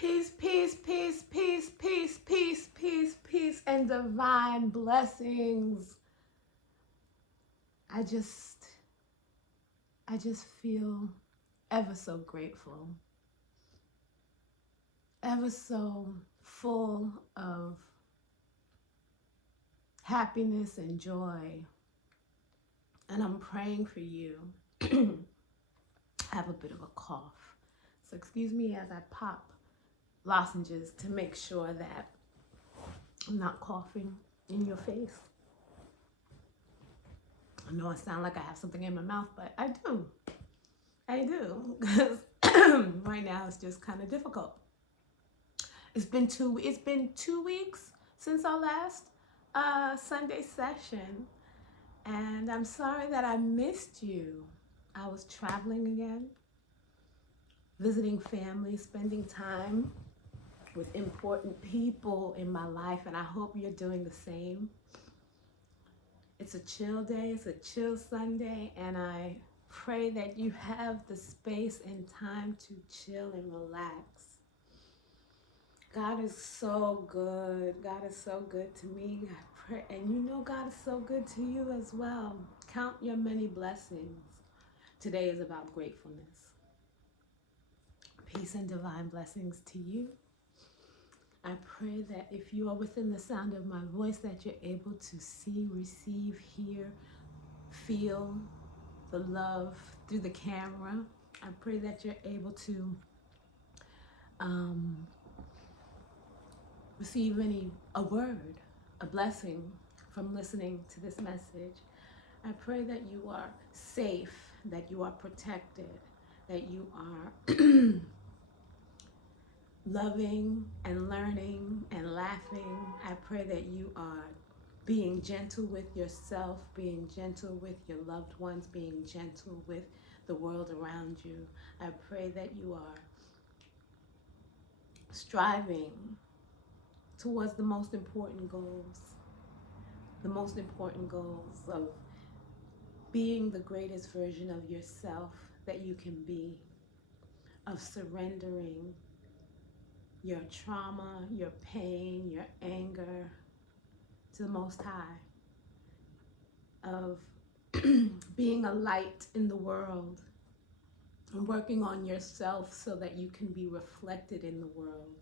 Peace, peace, peace, peace, peace, peace, peace, peace, and divine blessings. I just feel ever so grateful, ever so full of happiness and joy. And I'm praying for you. I have a bit of a cough, so excuse me as I pop lozenges to make sure that I'm not coughing in your face. I know I sound like I have something in my mouth, but I do, because right now it's just kind of difficult. It's been 2 weeks since our last Sunday session, and I'm sorry that I missed you. I was traveling again, visiting family, spending time with important people in my life, and I hope you're doing the same. It's a chill day, it's a chill Sunday, and I pray that you have the space and time to chill and relax. God is so good. God is so good to me. I pray, and you know God is so good to you as well. Count your many blessings. Today is about gratefulness. Peace and divine blessings to you. I pray that if you are within the sound of my voice, that you're able to see, receive, hear, feel the love through the camera. I pray that you're able to receive a word, a blessing from listening to this message. I pray that you are safe, that you are protected, that you are loving and learning and laughing. I pray that you are being gentle with yourself, being gentle with your loved ones, being gentle with the world around you. I pray that you are striving towards the most important goals of being the greatest version of yourself that you can be, of surrendering your trauma, your pain, your anger to the Most High, of being a light in the world and working on yourself so that you can be reflected in the world.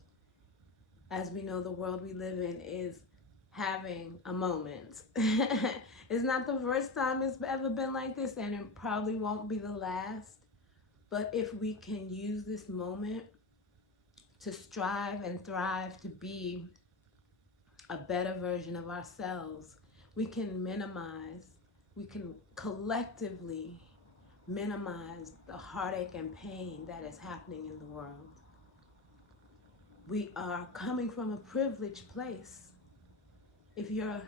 As we know, the world we live in is having a moment. It's not the first time it's ever been like this, and it probably won't be the last. But if we can use this moment to strive and thrive to be a better version of ourselves, we can collectively minimize the heartache and pain that is happening in the world. We are coming from a privileged place. If you're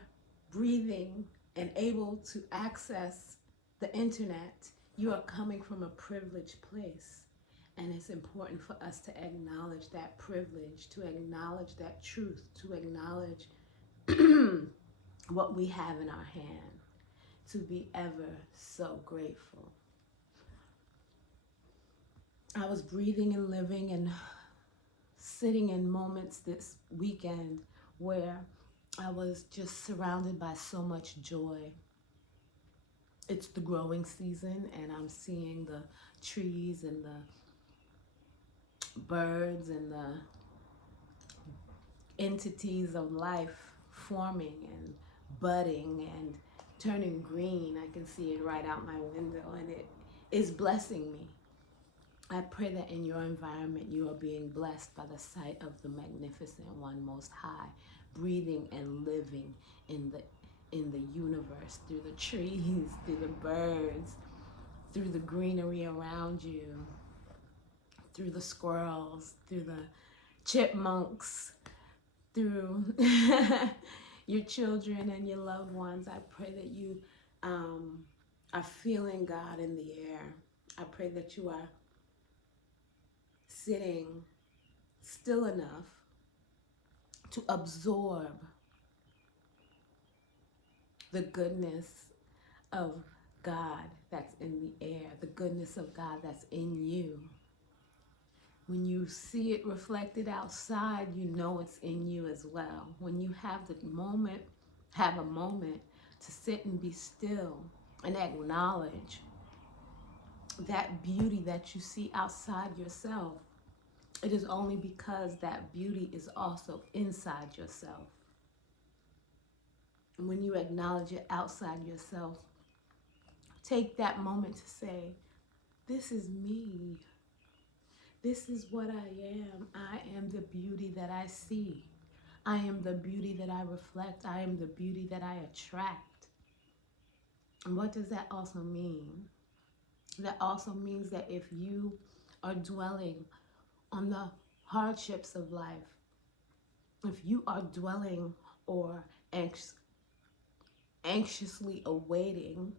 breathing and able to access the internet, you are coming from a privileged place. And it's important for us to acknowledge that privilege, to acknowledge that truth, to acknowledge what we have in our hand, to be ever so grateful. I was breathing and living and sitting in moments this weekend where I was just surrounded by so much joy. It's the growing season, and I'm seeing the trees and the birds and the entities of life forming and budding and turning green. I can see it right out my window, and it is blessing me. I pray that in your environment you are being blessed by the sight of the magnificent one, Most High, breathing and living in the universe, through the trees, through the birds, through the greenery around you, through the squirrels, through the chipmunks, through your children and your loved ones. I pray that you are feeling God in the air. I pray that you are sitting still enough to absorb the goodness of God that's in the air, the goodness of God that's in you. When you see it reflected outside, you know it's in you as well. When you have a moment to sit and be still and acknowledge that beauty that you see outside yourself, it is only because that beauty is also inside yourself. And when you acknowledge it outside yourself, take that moment to say, this is me. This is what I am. I am the beauty that I see. I am the beauty that I reflect. I am the beauty that I attract. And what does that also mean? That also means that if you are dwelling on the hardships of life, if you are dwelling or anxiously awaiting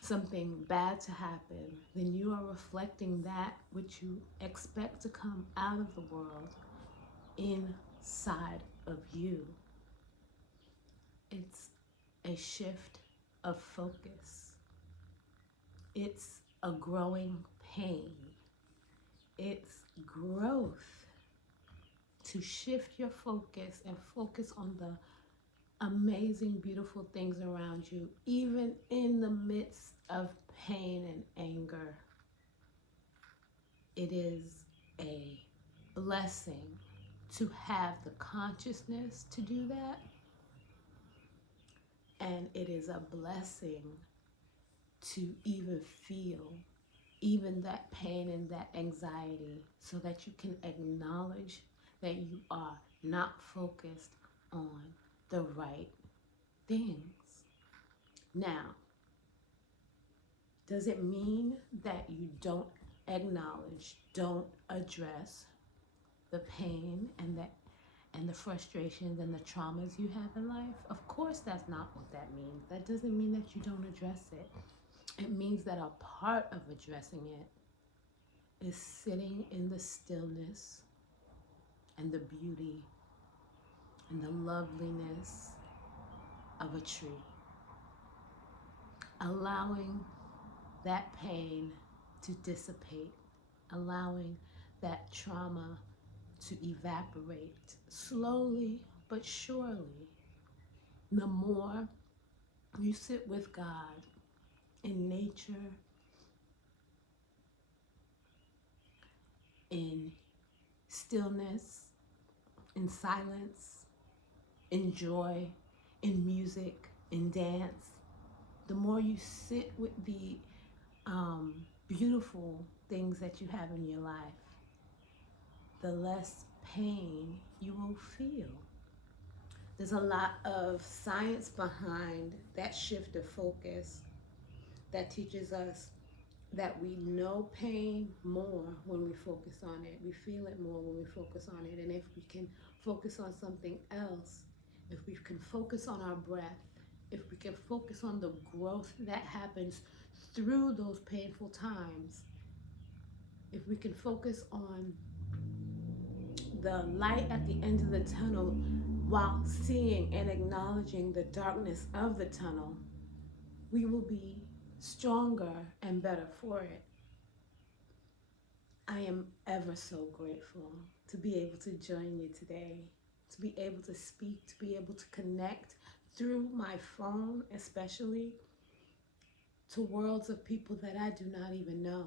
something bad to happen, then you are reflecting that which you expect to come out of the world inside of you. It's a shift of focus. It's a growing pain. It's growth to shift your focus and focus on the amazing, beautiful things around you, even in the midst of pain and anger. It is a blessing to have the consciousness to do that. And it is a blessing to even feel even that pain and that anxiety, so that you can acknowledge that you are not focused on the right things. Now, does it mean that you don't acknowledge, don't address the pain and the frustrations and the traumas you have in life? Of course, that's not what that means. That doesn't mean that you don't address it. It means that a part of addressing it is sitting in the stillness and the beauty and the loveliness of a tree. Allowing that pain to dissipate, allowing that trauma to evaporate slowly but surely. The more you sit with God in nature, in stillness, in silence, in joy, in music, in dance, the more you sit with the beautiful things that you have in your life, the less pain you will feel. There's a lot of science behind that shift of focus that teaches us that we know pain more when we focus on it. We feel it more when we focus on it. And if we can focus on something else, if we can focus on our breath, if we can focus on the growth that happens through those painful times, if we can focus on the light at the end of the tunnel while seeing and acknowledging the darkness of the tunnel, we will be stronger and better for it. I am ever so grateful to be able to join you today, to be able to speak, to be able to connect through my phone, especially to worlds of people that I do not even know.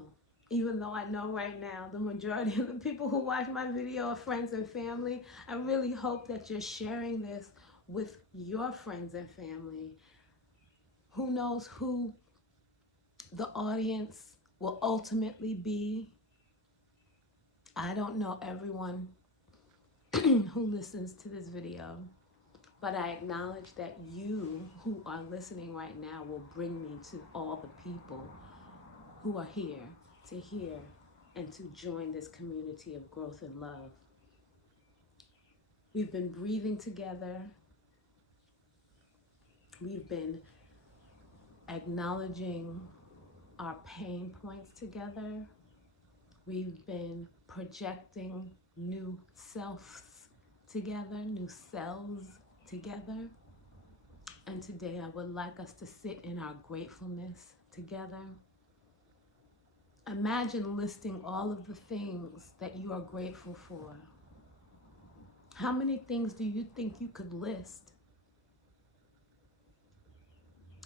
Even though I know right now the majority of the people who watch my video are friends and family, I really hope that you're sharing this with your friends and family. Who knows who the audience will ultimately be? I don't know everyone who listens to this video, but I acknowledge that you who are listening right now will bring me to all the people who are here to hear and to join this community of growth and love. We've been breathing together. We've been acknowledging our pain points together. We've been projecting new selves together, new selves together. And today I would like us to sit in our gratefulness together. Imagine listing all of the things that you are grateful for. How many things do you think you could list?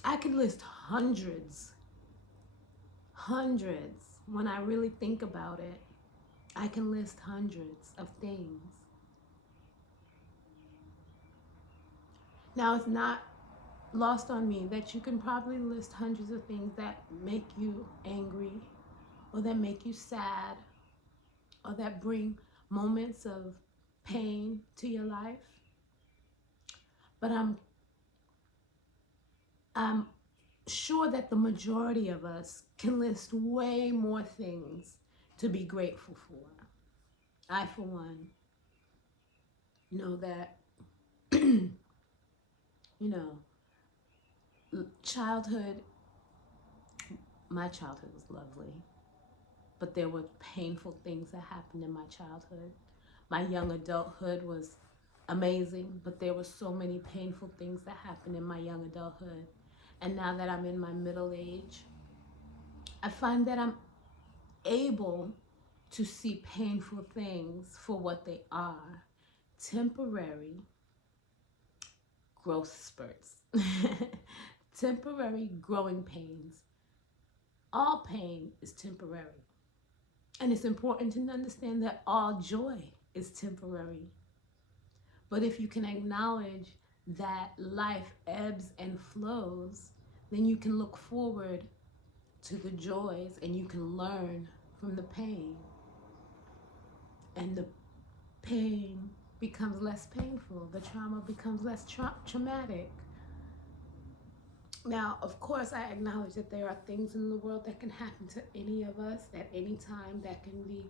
I could list hundreds. Hundreds. When I really think about it, I can list hundreds of things. Now, it's not lost on me that you can probably list hundreds of things that make you angry, or that make you sad, or that bring moments of pain to your life. But I'm sure that the majority of us can list way more things to be grateful for. I, for one, know that, childhood, my childhood was lovely, but there were painful things that happened in my childhood. My young adulthood was amazing, but there were so many painful things that happened in my young adulthood. And now that I'm in my middle age, I find that I'm able to see painful things for what they are: temporary growth spurts, temporary growing pains. All pain is temporary. And it's important to understand that all joy is temporary. But if you can acknowledge that life ebbs and flows, then you can look forward to the joys and you can learn from the pain. And the pain becomes less painful. The trauma becomes less traumatic. Now, of course, I acknowledge that there are things in the world that can happen to any of us at any time that can be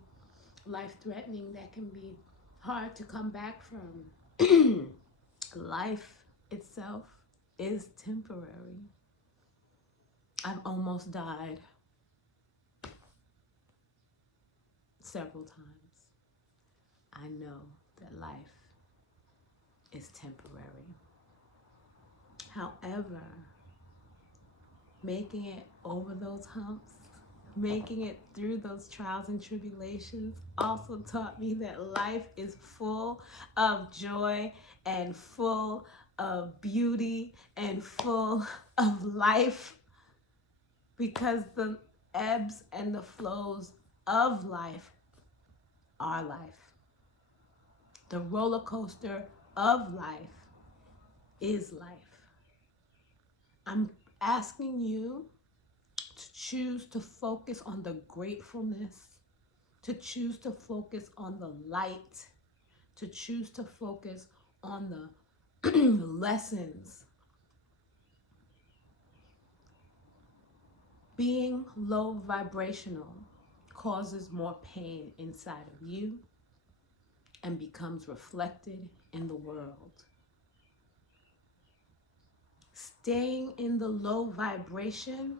life-threatening, that can be hard to come back from. Life itself is temporary. I've almost died several times. I know that life is temporary. However, making it over those humps, making it through those trials and tribulations also taught me that life is full of joy and full of beauty and full of life, because the ebbs and the flows of life are life. The roller coaster of life is life. I'm asking you to choose to focus on the gratefulness, to choose to focus on the light, to choose to focus on the lessons. Being low vibrational causes more pain inside of you and becomes reflected in the world. Staying in the low vibration,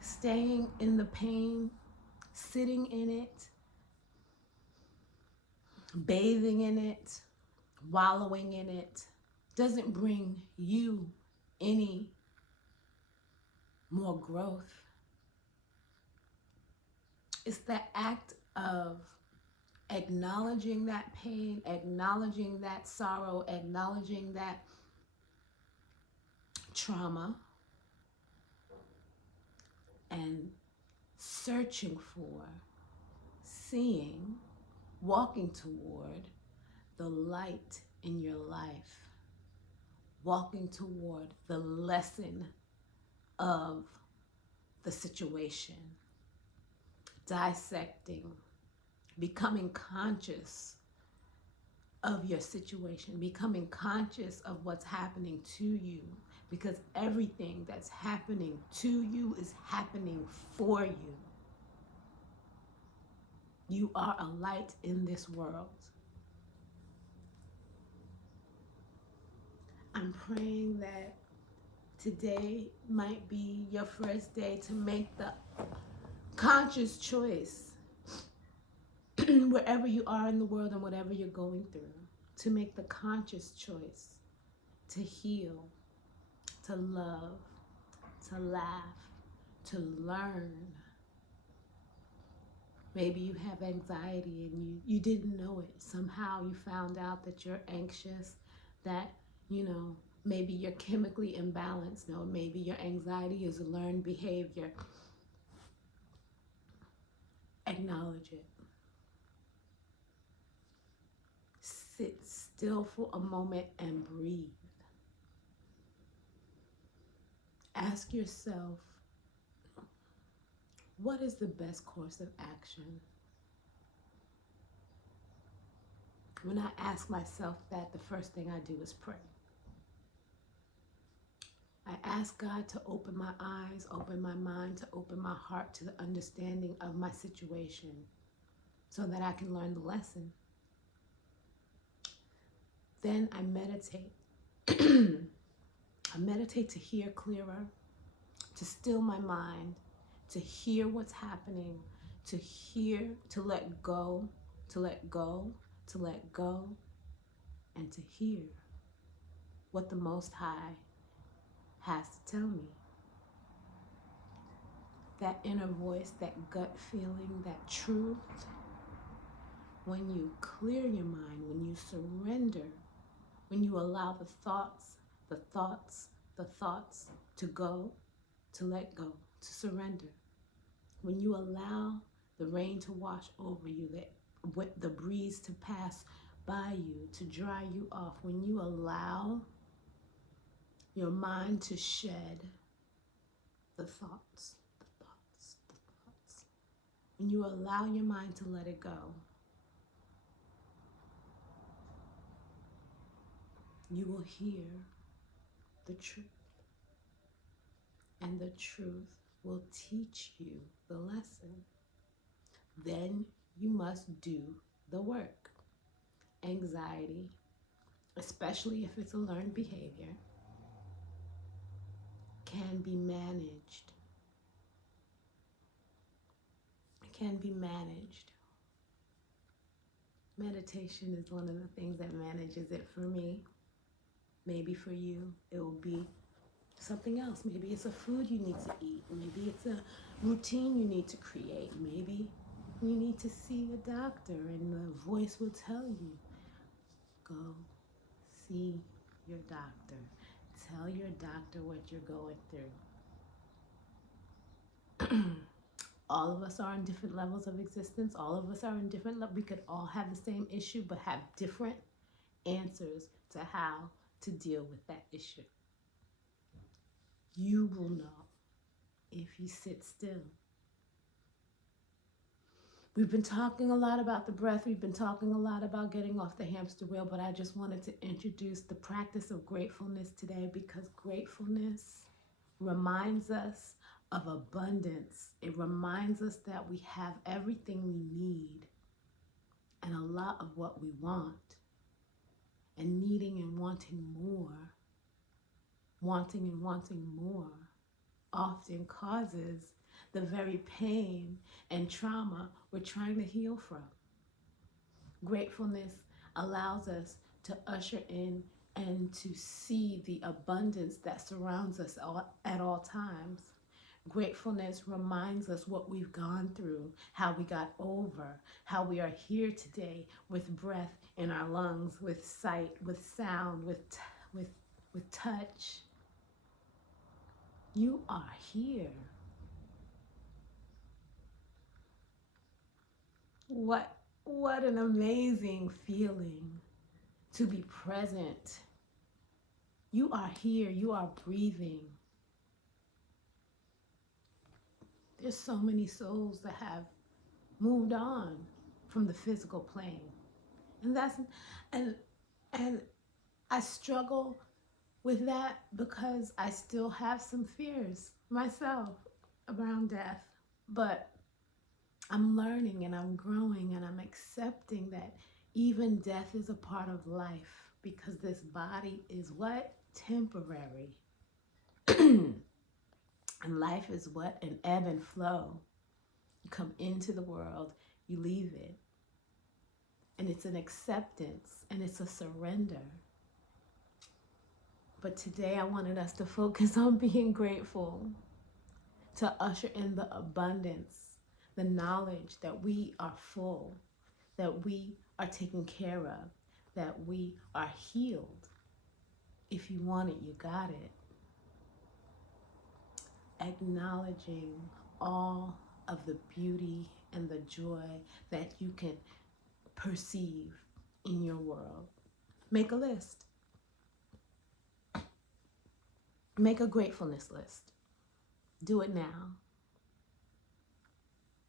staying in the pain, sitting in it, bathing in it, wallowing in it, doesn't bring you any more growth. It's the act of acknowledging that pain, acknowledging that sorrow, acknowledging that trauma, and searching for, seeing, walking toward the light in your life, walking toward the lesson of the situation, dissecting, becoming conscious of your situation, becoming conscious of what's happening to you, because everything that's happening to you is happening for you. You are a light in this world. I'm praying that today might be your first day to make the conscious choice wherever you are in the world and whatever you're going through, to make the conscious choice to heal, to love, to laugh, to learn, Maybe you have anxiety and you didn't know it. Somehow you found out that you're anxious, that, maybe you're chemically imbalanced. No, maybe your anxiety is a learned behavior. Acknowledge it. Sit still for a moment and breathe. Ask yourself, what is the best course of action? When I ask myself that, the first thing I do is pray. I ask God to open my eyes, open my mind, to open my heart to the understanding of my situation so that I can learn the lesson. Then I meditate. I meditate to hear clearer, to still my mind, to hear what's happening, to hear, to let go, to let go, to let go, and to hear what the Most High has to tell me. That inner voice, that gut feeling, that truth. When you clear your mind, when you surrender, when you allow the thoughts to go, to let go, to surrender. When you allow the rain to wash over you, the breeze to pass by you, to dry you off, when you allow your mind to shed the thoughts, when you allow your mind to let it go, you will hear the truth. And the truth will teach you the lesson. Then you must do the work. Anxiety, especially if it's a learned behavior, can be managed. It can be managed. Meditation is one of the things that manages it for me. Maybe for you, it will be something else. Maybe it's a food you need to eat. Maybe it's a routine you need to create. Maybe you need to see a doctor and the voice will tell you, go see your doctor. Tell your doctor what you're going through. All of us are on different levels of existence. All of us are in different levels. We could all have the same issue, but have different answers to how to deal with that issue. You will know if you sit still. We've been talking a lot about the breath. We've been talking a lot about getting off the hamster wheel, but I just wanted to introduce the practice of gratefulness today, because gratefulness reminds us of abundance. It reminds us that we have everything we need and a lot of what we want. And needing and wanting more, often causes the very pain and trauma we're trying to heal from. Gratefulness allows us to usher in and to see the abundance that surrounds us at all times. Gratefulness reminds us what we've gone through, how we got over, how we are here today with breath in our lungs, with sight, with sound, with touch. You are here. What an amazing feeling to be present. You are here. You are breathing. There's so many souls that have moved on from the physical plane. And I struggle with that because I still have some fears myself around death. But I'm learning and I'm growing and I'm accepting that even death is a part of life, because this body is what? Temporary. And life is what? An ebb and flow. You come into the world, you leave it. And it's an acceptance and it's a surrender. But today I wanted us to focus on being grateful, to usher in the abundance the knowledge that we are full, that we are taken care of, that we are healed. If you want it, you got it. Acknowledging all of the beauty and the joy that you can perceive in your world. Make a list. Make a gratefulness list. Do it now.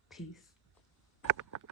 Peace.